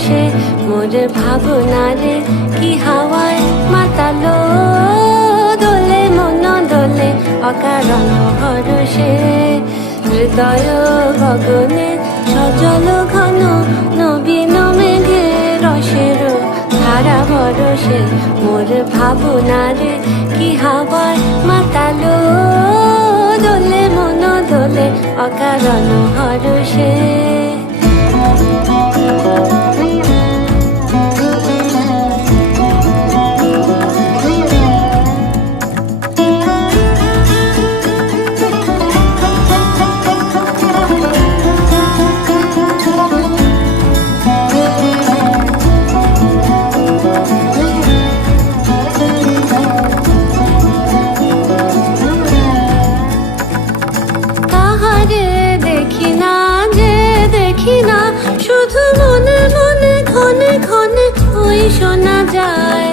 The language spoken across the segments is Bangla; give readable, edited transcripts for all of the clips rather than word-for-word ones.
হরষে মোর ভাবনারে কি হাওয়ায় মাতালো দোলে মন দোলে অকারণ হরষে হৃদয় গগনে সজল ঘন নবীন মেঘে রসের ধারা বরষে মোর ভাবনারে কি হাওয়ায় মাতালো দোলে মন দোলে অকারণ হরষে শুধু মনে মনে ক্ষণে ক্ষণে ওই শোনা যায়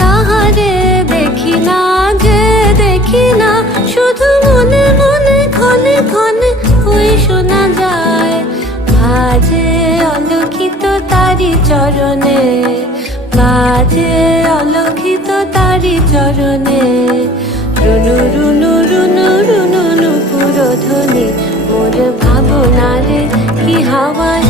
তাহারে দেখি না যে দেখি না শুধু মনে মনে ক্ষণে ক্ষণে ওই শোনা যায় বাজে অলক্ষিত তারি চরণে বাজে অলক্ষিত তারি চরণে রুনু রুনু রুনু রুনু নুপুর ধ্বনি মোর ভাবনারে কি হাওয়ায়